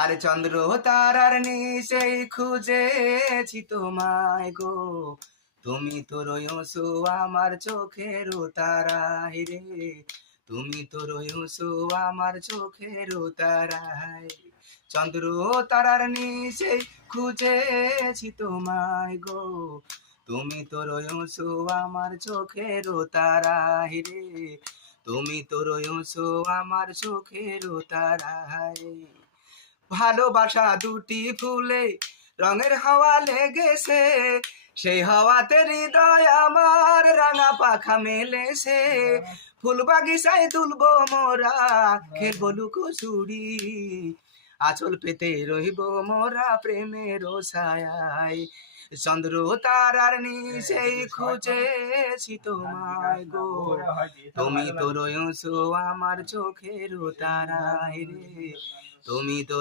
আর চন্দ্র তারার নিচেই খুঁজেছি তোমায় গো, তুমি তো রয়েছো আমার চোখের তারায় রে, তুমি তো রয়েছো আমার চোখের তারায়। চন্দ্র তারার নিচেই খুঁজেছি তোমায় গো, তুমি তো রয়েছো আমার চোখের তারায় রে, তুমি তো রয়েছো আমার চোখের তারায়। ভালোবাসা দুটি ফুলে রঙের হাওয়া লেগেছে, সেই হাওয়াতে হৃদয় আমার রাঙা পাখা মেলেছে। ফুল বাগিচায় তুলবো মোরা, খেলবো লুকোচুরি, আঁচল পেতে রইব মোরা প্রেমের ছায়ায়। চন্দ্র তারার নিচেই খুঁজেছি তোমায় গো, তুমি তো রয়েছো আমার চোখের তারায় রে, তুমি তো